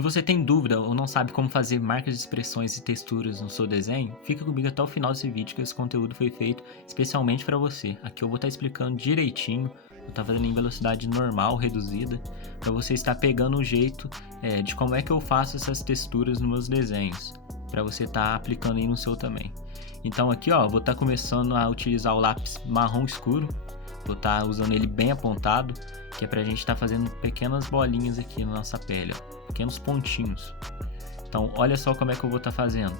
Se você tem dúvida ou não sabe como fazer marcas de expressões e texturas no seu desenho, fica comigo até o final desse vídeo que esse conteúdo foi feito especialmente para você. Aqui eu vou estar explicando direitinho, vou estar fazendo em velocidade normal, reduzida, para você estar pegando o jeito de como é que eu faço essas texturas nos meus desenhos, para você estar aplicando aí no seu também. Então aqui ó, eu vou estar começando a utilizar o lápis marrom escuro, vou estar usando ele bem apontado, que é pra gente estar fazendo pequenas bolinhas aqui na nossa pele, ó, pequenos pontinhos. Então olha só como é que eu vou estar fazendo.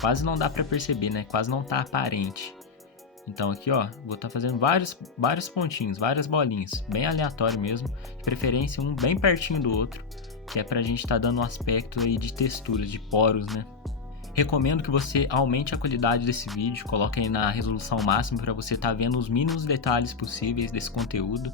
Quase não dá pra perceber, né? Quase não tá aparente. Então aqui ó, vou estar fazendo vários pontinhos, várias bolinhas, bem aleatório mesmo, de preferência um bem pertinho do outro, que é pra gente estar dando um aspecto aí de texturas, de poros, né? Recomendo que você aumente a qualidade desse vídeo, coloque aí na resolução máxima para você estar vendo os mínimos detalhes possíveis desse conteúdo,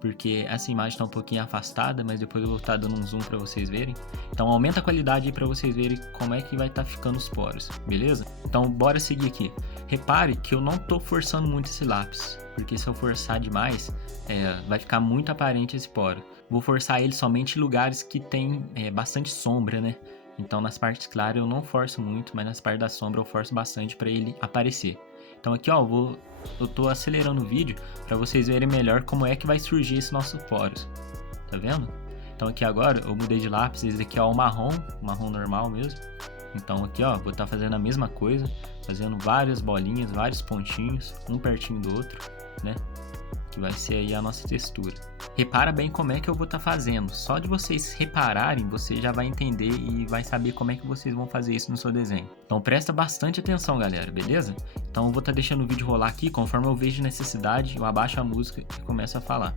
porque essa imagem está um pouquinho afastada, mas depois eu vou estar dando um zoom para vocês verem. Então aumenta a qualidade aí para vocês verem como é que vai estar ficando os poros, beleza? Então bora seguir aqui. Repare que eu não estou forçando muito esse lápis, porque se eu forçar demais, vai ficar muito aparente esse poro. Vou forçar ele somente em lugares que tem bastante sombra, né? Então nas partes claras eu não forço muito, mas nas partes da sombra eu forço bastante para ele aparecer. Então aqui ó, eu tô acelerando o vídeo para vocês verem melhor como é que vai surgir esse nosso poros. Tá vendo? Então aqui agora eu mudei de lápis, esse aqui é o marrom normal mesmo. Então aqui ó, vou estar fazendo a mesma coisa, fazendo várias bolinhas, vários pontinhos, um pertinho do outro, né? Que vai ser aí a nossa textura. Repara bem como é que eu vou estar fazendo. Só de vocês repararem, você já vai entender e vai saber como é que vocês vão fazer isso no seu desenho. Então presta bastante atenção, galera, beleza? Então eu vou estar deixando o vídeo rolar aqui, conforme eu vejo necessidade, eu abaixo a música e começo a falar.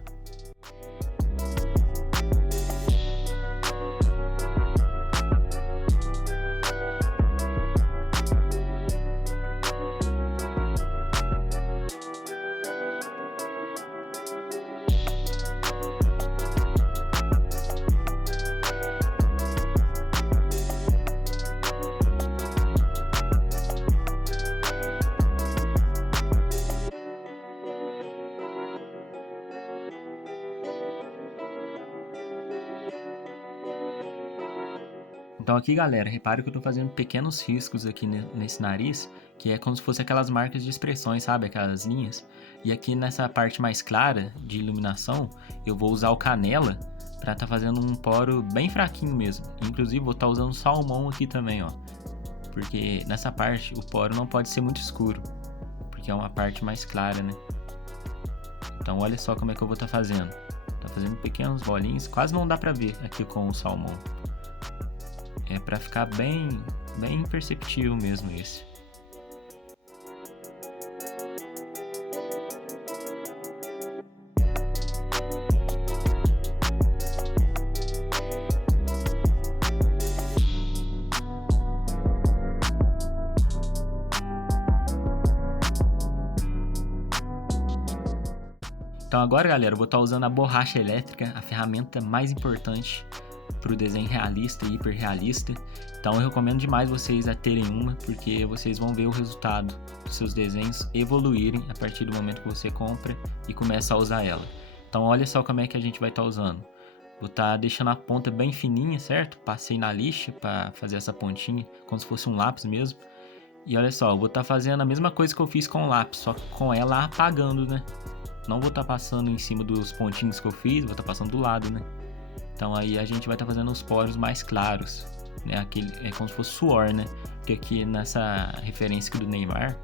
Então aqui galera, repare que eu tô fazendo pequenos riscos aqui nesse nariz, que é como se fosse aquelas marcas de expressões, sabe? Aquelas linhas. E aqui nessa parte mais clara de iluminação, eu vou usar o canela para tá fazendo um poro bem fraquinho mesmo. Inclusive vou estar usando salmão aqui também, ó. Porque nessa parte o poro não pode ser muito escuro, porque é uma parte mais clara, né? Então olha só como é que eu vou estar fazendo. Tá fazendo pequenos bolinhos, quase não dá pra ver aqui com o salmão. É para ficar bem perceptível mesmo esse. Então agora galera, eu vou estar usando a borracha elétrica, a ferramenta mais importante para o desenho realista e hiperrealista. Então eu recomendo demais vocês a terem uma, porque vocês vão ver o resultado dos seus desenhos evoluírem a partir do momento que você compra e começa a usar ela. Então olha só como é que a gente vai estar usando. Vou estar deixando a ponta bem fininha, certo? Passei na lixa para fazer essa pontinha, como se fosse um lápis mesmo. E olha só, eu vou estar fazendo a mesma coisa que eu fiz com o lápis, só que com ela apagando, né? Não vou estar passando em cima dos pontinhos que eu fiz, vou estar passando do lado, né? Então aí a gente vai estar fazendo os poros mais claros, né? Aquele, é como se fosse suor, né? Porque aqui nessa referência aqui do Neymar,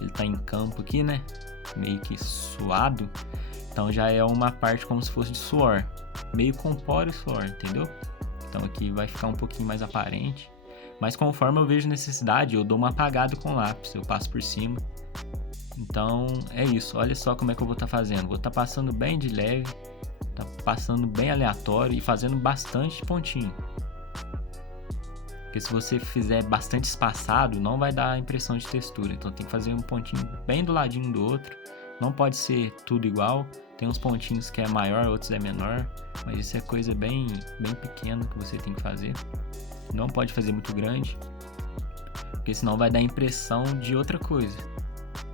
ele tá em campo aqui, né? Meio que suado. Então já é uma parte como se fosse de suor, meio com poro e suor, entendeu? Então aqui vai ficar um pouquinho mais aparente. Mas conforme eu vejo necessidade, eu dou uma apagada com o lápis, eu passo por cima. Então é isso, olha só como é que eu vou estar fazendo. Vou estar passando bem de leve, tá passando bem aleatório e fazendo bastante pontinho. Porque se você fizer bastante espaçado, não vai dar a impressão de textura. Então tem que fazer um pontinho bem do ladinho do outro. Não pode ser tudo igual. Tem uns pontinhos que é maior, outros é menor. Mas isso é coisa bem pequena que você tem que fazer. Não pode fazer muito grande, porque senão vai dar a impressão de outra coisa.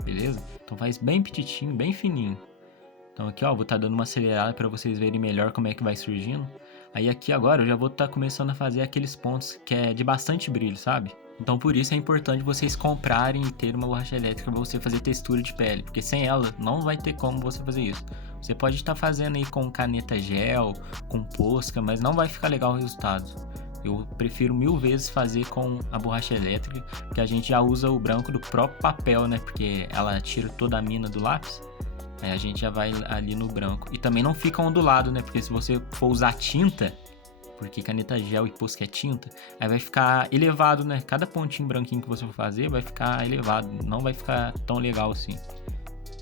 Beleza? Então faz bem petitinho, bem fininho. Então aqui ó, vou estar dando uma acelerada para vocês verem melhor como é que vai surgindo. Aí aqui agora eu já vou estar começando a fazer aqueles pontos que é de bastante brilho, sabe? Então por isso é importante vocês comprarem e ter uma borracha elétrica para você fazer textura de pele, porque sem ela não vai ter como você fazer isso. Você pode estar fazendo aí com caneta gel, com posca, mas não vai ficar legal o resultado. Eu prefiro 1000 vezes fazer com a borracha elétrica, porque a gente já usa o branco do próprio papel, né? Porque ela tira toda a mina do lápis. Aí a gente já vai ali no branco. E também não fica ondulado, né? Porque se você for usar tinta, porque caneta gel e posca é tinta, aí vai ficar elevado, né? Cada pontinho branquinho que você for fazer vai ficar elevado. Não vai ficar tão legal assim.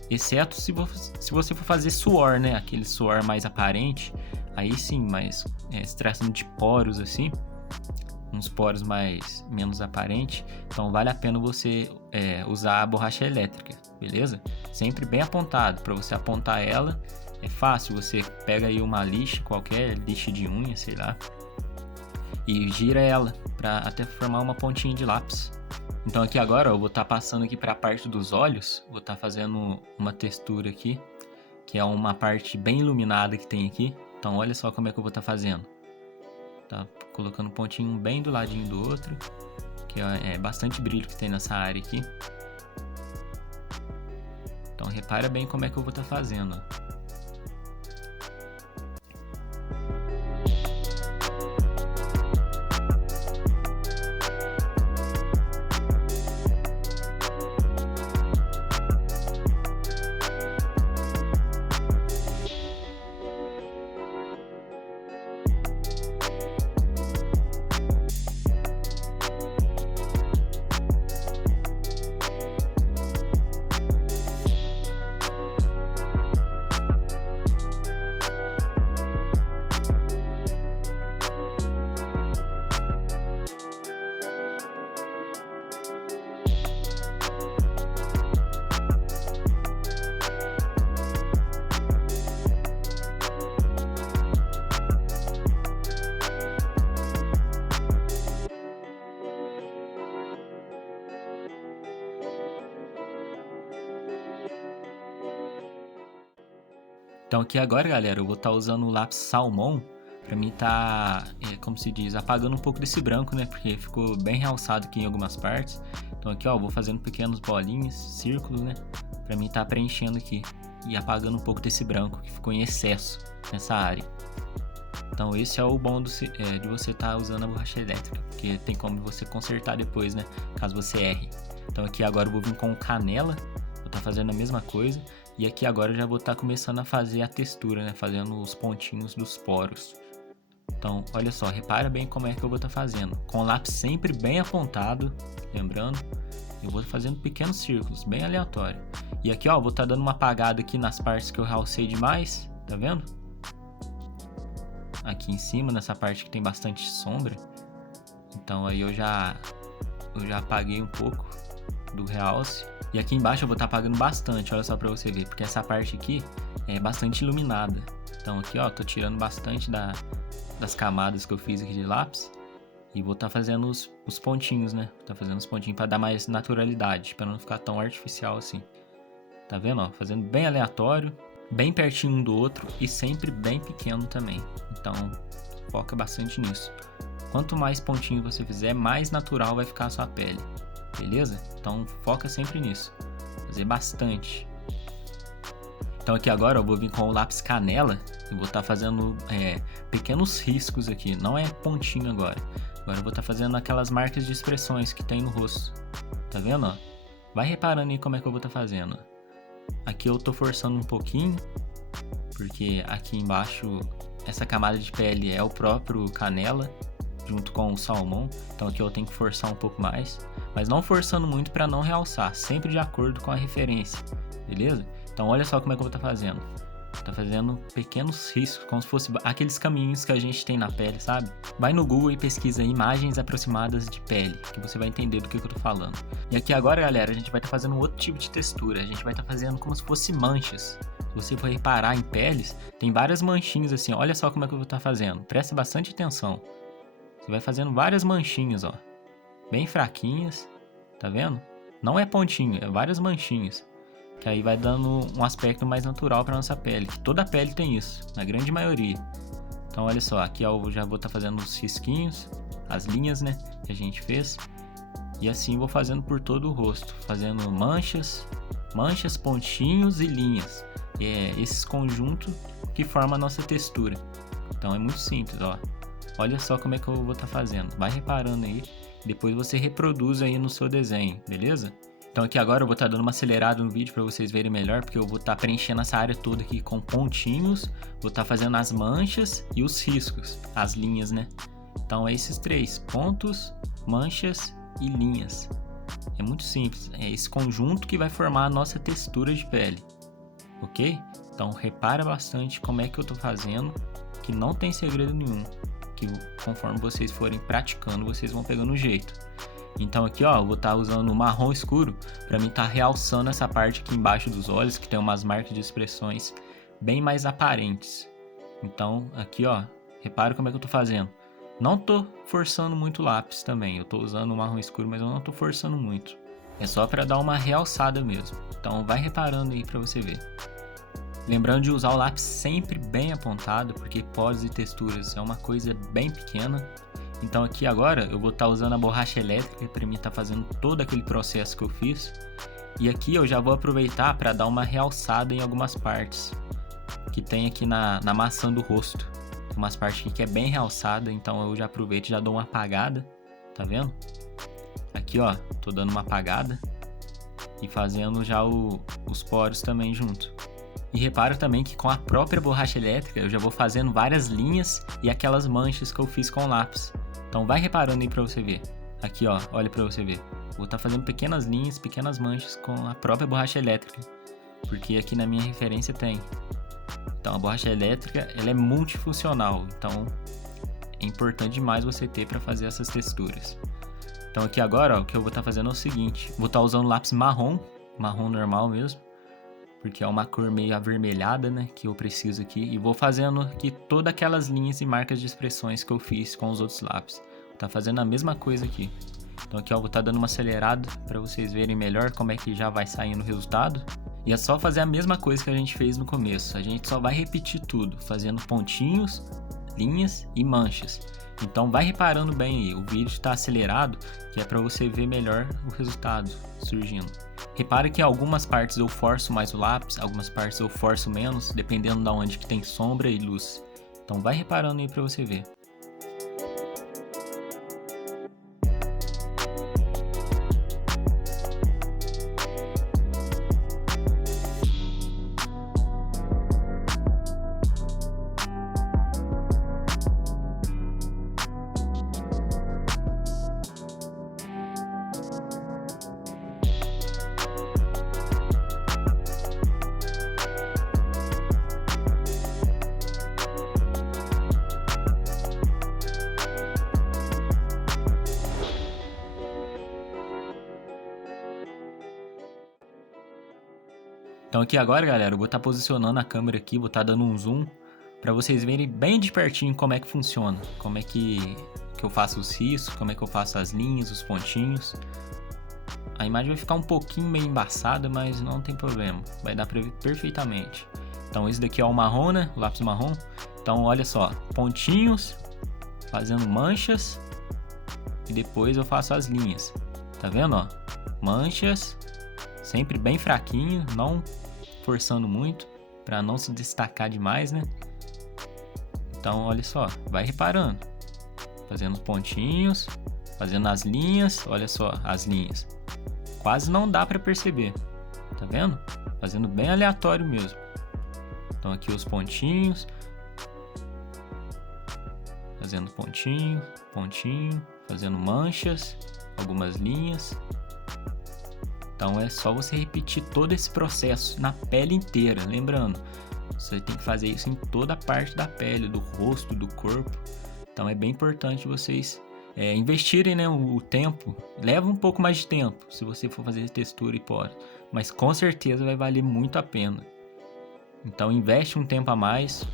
Exceto se você for fazer suor, né? Aquele suor mais aparente. Aí sim, mas se tratando de poros assim, uns poros menos aparente, então vale a pena você usar a borracha elétrica, beleza? Sempre bem apontado, para você apontar ela é fácil, você pega aí uma lixa qualquer, lixa de unha, sei lá, e gira ela para até formar uma pontinha de lápis. Então aqui agora eu vou estar passando aqui para a parte dos olhos, vou estar fazendo uma textura aqui, que é uma parte bem iluminada que tem aqui. Então olha só como é que eu vou estar fazendo. Tá colocando um pontinho bem do ladinho do outro, que é bastante brilho que tem nessa área aqui. Então repara bem como é que eu vou estar fazendo. Então aqui agora, galera, eu vou estar usando o lápis salmão para mim tá, como se diz, apagando um pouco desse branco, né? Porque ficou bem realçado aqui em algumas partes. Então aqui, ó, eu vou fazendo pequenos bolinhas, círculos, né? Para mim tá preenchendo aqui e apagando um pouco desse branco que ficou em excesso nessa área. Então esse é o bom de você estar usando a borracha elétrica, porque tem como você consertar depois, né? Caso você erre. Então aqui agora eu vou vir com canela, vou estar fazendo a mesma coisa. E aqui agora eu já vou estar começando a fazer a textura, né? Fazendo os pontinhos dos poros. Então, olha só, repara bem como é que eu vou estar fazendo. Com o lápis sempre bem apontado, lembrando, eu vou fazendo pequenos círculos, bem aleatório. E aqui, ó, vou estar dando uma apagada aqui nas partes que eu realcei demais, tá vendo? Aqui em cima, nessa parte que tem bastante sombra. Então aí eu já apaguei um pouco do realce. E aqui embaixo eu vou estar apagando bastante, olha só pra você ver, porque essa parte aqui é bastante iluminada. Então aqui, ó, tô tirando bastante das camadas que eu fiz aqui de lápis e vou estar fazendo os pontinhos, né? Vou estar fazendo os pontinhos para dar mais naturalidade, para não ficar tão artificial assim. Tá vendo, ó? Fazendo bem aleatório, bem pertinho um do outro e sempre bem pequeno também. Então, foca bastante nisso. Quanto mais pontinho você fizer, mais natural vai ficar a sua pele. Beleza? Então foca sempre nisso. Fazer bastante. Então aqui agora eu vou vir com o lápis canela e vou estar fazendo pequenos riscos aqui. Não é pontinho agora. Agora eu vou estar fazendo aquelas marcas de expressões que tem no rosto. Tá vendo? Ó? Vai reparando aí como é que eu vou estar fazendo. Aqui eu tô forçando um pouquinho, porque aqui embaixo essa camada de pele é o próprio canela junto com o salmão, então aqui eu tenho que forçar um pouco mais, mas não forçando muito para não realçar, sempre de acordo com a referência, beleza? Então olha só como é que eu vou estar fazendo. Tá fazendo pequenos riscos, como se fosse aqueles caminhos que a gente tem na pele, sabe? Vai no Google e pesquisa imagens aproximadas de pele, que você vai entender do que eu tô falando. E aqui agora, galera, a gente vai estar fazendo um outro tipo de textura, a gente vai estar fazendo como se fosse manchas. Se você for reparar em peles, tem várias manchinhas assim, olha só como é que eu vou estar fazendo, presta bastante atenção. Você vai fazendo várias manchinhas, ó, bem fraquinhas, tá vendo? Não é pontinho, é várias manchinhas, que aí vai dando um aspecto mais natural para nossa pele, que toda a pele tem isso, na grande maioria. Então olha só, aqui eu já vou estar fazendo os risquinhos, as linhas, né, que a gente fez. E assim vou fazendo por todo o rosto, fazendo manchas, pontinhos e linhas. É esses conjuntos que formam a nossa textura. Então é muito simples, ó. Olha só como é que eu vou estar fazendo. Vai reparando aí, depois você reproduz aí no seu desenho, beleza? Então aqui agora eu vou estar dando uma acelerada no vídeo para vocês verem melhor, porque eu vou estar preenchendo essa área toda aqui com pontinhos, vou estar fazendo as manchas e os riscos, as linhas, né? Então é esses três, pontos, manchas e linhas. É muito simples, é esse conjunto que vai formar a nossa textura de pele, ok? Então repara bastante como é que eu tô fazendo, que não tem segredo nenhum, que conforme vocês forem praticando, vocês vão pegando o jeito. Então aqui ó, eu vou estar usando o marrom escuro para mim estar realçando essa parte aqui embaixo dos olhos, que tem umas marcas de expressões bem mais aparentes. Então aqui ó, repara como é que eu tô fazendo. Não tô forçando muito o lápis também, eu tô usando o marrom escuro, mas eu não tô forçando muito. É só para dar uma realçada mesmo. Então vai reparando aí para você ver. Lembrando de usar o lápis sempre bem apontado, porque poros e texturas é uma coisa bem pequena. Então aqui agora eu vou estar usando a borracha elétrica para mim estar fazendo todo aquele processo que eu fiz. E aqui eu já vou aproveitar para dar uma realçada em algumas partes que tem aqui na maçã do rosto. Umas partes aqui que é bem realçada, então eu já aproveito e já dou uma apagada, tá vendo? Aqui ó, tô dando uma apagada e fazendo já os poros também junto. E repara também que com a própria borracha elétrica eu já vou fazendo várias linhas e aquelas manchas que eu fiz com o lápis. Então vai reparando aí pra você ver. Aqui ó, olha pra você ver. Vou estar fazendo pequenas linhas, pequenas manchas com a própria borracha elétrica, porque aqui na minha referência tem. Então a borracha elétrica ela é multifuncional, então é importante demais você ter para fazer essas texturas. Então aqui agora ó, o que eu vou estar fazendo é o seguinte, vou estar usando lápis marrom normal mesmo, porque é uma cor meio avermelhada, né, que eu preciso aqui, e vou fazendo aqui todas aquelas linhas e marcas de expressões que eu fiz com os outros lápis. Vou estar fazendo a mesma coisa aqui. Então aqui ó, vou estar dando uma acelerada para vocês verem melhor como é que já vai saindo o resultado. E é só fazer a mesma coisa que a gente fez no começo. A gente só vai repetir tudo, fazendo pontinhos, linhas e manchas. Então vai reparando bem aí, o vídeo está acelerado, que é para você ver melhor o resultado surgindo. Repara que algumas partes eu forço mais o lápis, algumas partes eu forço menos, dependendo de onde que tem sombra e luz. Então vai reparando aí para você ver. Então aqui agora, galera, eu vou estar posicionando a câmera aqui, vou estar dando um zoom para vocês verem bem de pertinho como é que funciona, como é que eu faço os riscos, como é que eu faço as linhas, os pontinhos. A imagem vai ficar um pouquinho meio embaçada, mas não tem problema, vai dar para ver perfeitamente. Então esse daqui é o marrom, né, o lápis marrom. Então olha só, pontinhos, fazendo manchas e depois eu faço as linhas. Tá vendo, ó? Manchas, sempre bem fraquinho, não forçando muito, para não se destacar demais, né? Então, olha só, vai reparando, fazendo pontinhos, fazendo as linhas, olha só, as linhas. Quase não dá para perceber, tá vendo? Fazendo bem aleatório mesmo. Então aqui os pontinhos, fazendo pontinho, pontinho, fazendo manchas, algumas linhas. Então é só você repetir todo esse processo na pele inteira, lembrando, você tem que fazer isso em toda a parte da pele, do rosto, do corpo. Então é bem importante vocês investirem, né, o tempo. Leva um pouco mais de tempo se você for fazer textura e poros, mas com certeza vai valer muito a pena. Então investe um tempo a mais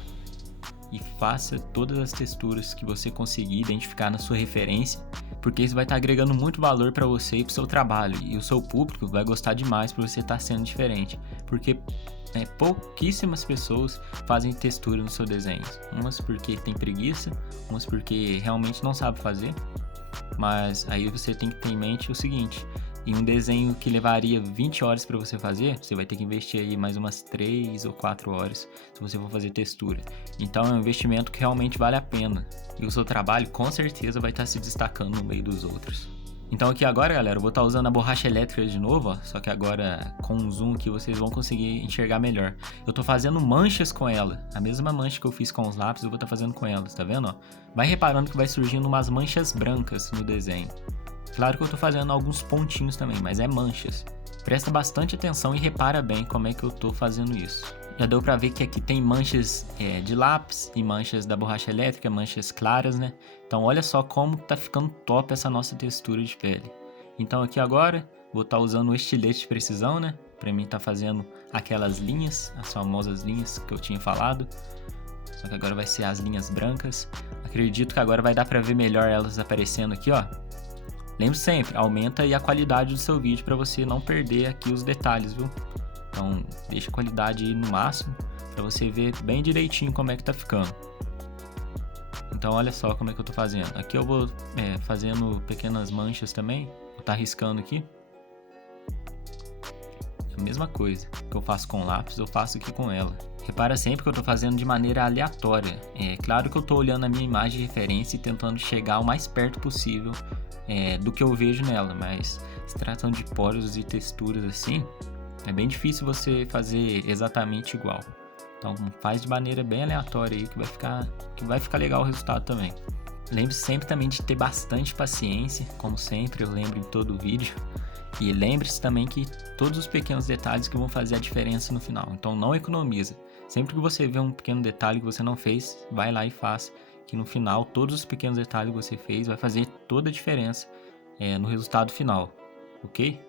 e faça todas as texturas que você conseguir identificar na sua referência, porque isso vai estar agregando muito valor para você e para o seu trabalho, e o seu público vai gostar demais por você estar sendo diferente, porque pouquíssimas pessoas fazem textura no seu desenho. Umas porque tem preguiça, umas porque realmente não sabe fazer. Mas aí você tem que ter em mente o seguinte: em um desenho que levaria 20 horas para você fazer, você vai ter que investir aí mais umas 3 ou 4 horas se você for fazer textura. Então é um investimento que realmente vale a pena. E o seu trabalho com certeza vai estar se destacando no meio dos outros. Então aqui agora, galera, eu vou estar usando a borracha elétrica de novo, ó, só que agora com um zoom que vocês vão conseguir enxergar melhor. Eu tô fazendo manchas com ela, a mesma mancha que eu fiz com os lápis eu vou estar fazendo com elas, tá vendo? Ó? Vai reparando que vai surgindo umas manchas brancas no desenho. Claro que eu tô fazendo alguns pontinhos também, mas é manchas. Presta bastante atenção e repara bem como é que eu tô fazendo isso. Já deu pra ver que aqui tem manchas de lápis e manchas da borracha elétrica, manchas claras, né? Então olha só como tá ficando top essa nossa textura de pele. Então aqui agora, vou estar usando o estilete de precisão, né? Pra mim tá fazendo aquelas linhas, as famosas linhas que eu tinha falado. Só que agora vai ser as linhas brancas. Acredito que agora vai dar pra ver melhor elas aparecendo aqui, ó. Lembre sempre, aumenta aí a qualidade do seu vídeo para você não perder aqui os detalhes, viu? Então, deixa a qualidade aí no máximo para você ver bem direitinho como é que tá ficando. Então, olha só como é que eu tô fazendo. Aqui eu vou fazendo pequenas manchas também. Vou estar riscando aqui. A mesma coisa que eu faço com lápis, eu faço aqui com ela. Repara sempre que eu tô fazendo de maneira aleatória. É claro que eu tô olhando a minha imagem de referência e tentando chegar o mais perto possível do que eu vejo nela, mas se tratando de poros e texturas assim, é bem difícil você fazer exatamente igual. Então faz de maneira bem aleatória aí que vai ficar legal o resultado também. Lembre-se sempre também de ter bastante paciência, como sempre eu lembro em todo vídeo. E lembre-se também que todos os pequenos detalhes que vão fazer a diferença no final. Então não economiza. Sempre que você vê um pequeno detalhe que você não fez, vai lá e faça. Que no final, todos os pequenos detalhes que você fez vai fazer toda a diferença no resultado final. Ok?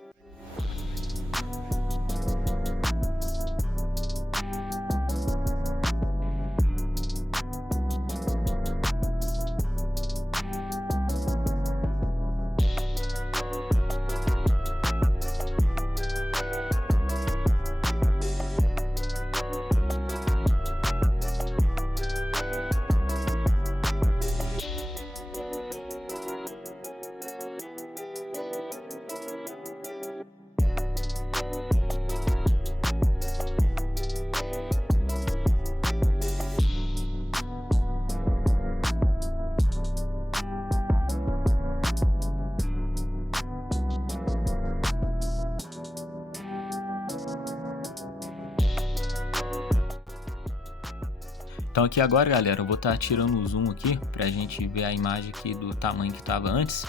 Então aqui agora, galera, eu vou estar tirando o zoom aqui pra gente ver a imagem aqui do tamanho que estava antes.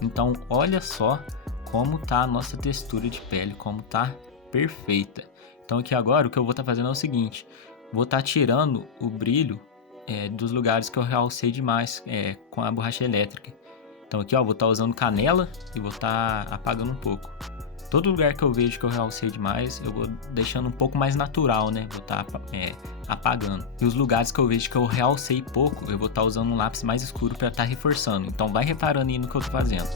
Então olha só como tá a nossa textura de pele, como tá perfeita. Então aqui agora o que eu vou estar fazendo é o seguinte: vou estar tirando o brilho dos lugares que eu realcei demais com a borracha elétrica. Então aqui ó, vou estar usando canela e vou estar apagando um pouco. Todo lugar que eu vejo que eu realcei demais, eu vou deixando um pouco mais natural, né? Vou estar apagando. E os lugares que eu vejo que eu realcei pouco, eu vou estar usando um lápis mais escuro para estar reforçando. Então vai reparando aí no que eu tô fazendo.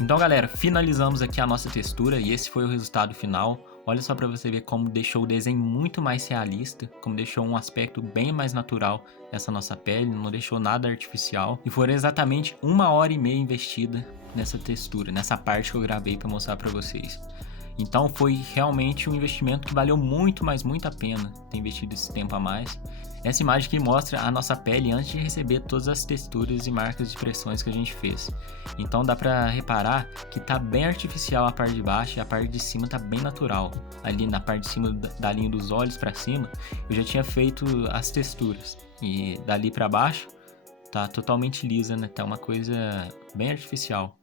Então galera, finalizamos aqui a nossa textura e esse foi o resultado final. Olha só para você ver como deixou o desenho muito mais realista, como deixou um aspecto bem mais natural essa nossa pele, não deixou nada artificial. E foram exatamente 1h30 investida nessa textura, nessa parte que eu gravei para mostrar para vocês. Então foi realmente um investimento que valeu muito, mas muito a pena ter investido esse tempo a mais. Essa imagem aqui mostra a nossa pele antes de receber todas as texturas e marcas de expressões que a gente fez. Então dá pra reparar que tá bem artificial a parte de baixo e a parte de cima tá bem natural. Ali na parte de cima da linha dos olhos pra cima, eu já tinha feito as texturas. E dali pra baixo tá totalmente lisa, né? Tá uma coisa bem artificial.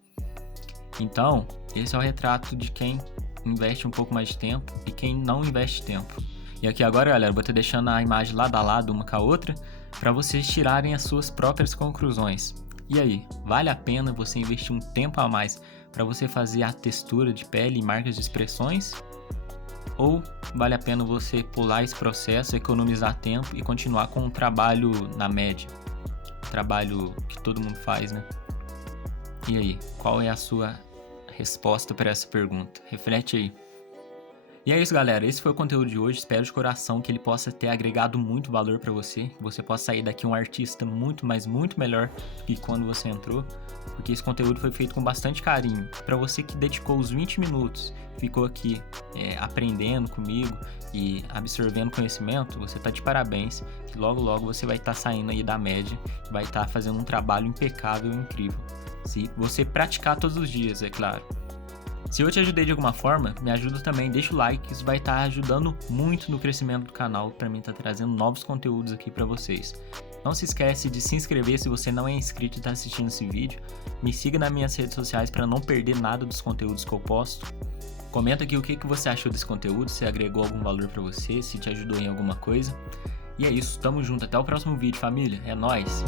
Então, esse é o retrato de quem investe um pouco mais de tempo e quem não investe tempo. E aqui agora, galera, eu vou estar deixando a imagem lado a lado uma com a outra para vocês tirarem as suas próprias conclusões. E aí, vale a pena você investir um tempo a mais para você fazer a textura de pele e marcas de expressões? Ou vale a pena você pular esse processo, economizar tempo e continuar com o trabalho na média? O trabalho que todo mundo faz, né? E aí, qual é a sua resposta para essa pergunta? Reflete aí. E é isso, galera, esse foi o conteúdo de hoje, espero de coração que ele possa ter agregado muito valor para você, que você possa sair daqui um artista muito, mas muito melhor do que quando você entrou, porque esse conteúdo foi feito com bastante carinho. Para você que dedicou os 20 minutos, ficou aqui aprendendo comigo e absorvendo conhecimento, você tá de parabéns, que logo logo você vai estar saindo aí da média, vai estar fazendo um trabalho impecável e incrível. Se você praticar todos os dias, é claro. Se eu te ajudei de alguma forma, me ajuda também, deixa o like, isso vai estar ajudando muito no crescimento do canal, para mim estar trazendo novos conteúdos aqui para vocês. Não se esquece de se inscrever se você não é inscrito e está assistindo esse vídeo. Me siga nas minhas redes sociais para não perder nada dos conteúdos que eu posto. Comenta aqui o que você achou desse conteúdo, se agregou algum valor para você, se te ajudou em alguma coisa. E é isso, tamo junto, até o próximo vídeo, família, é nóis!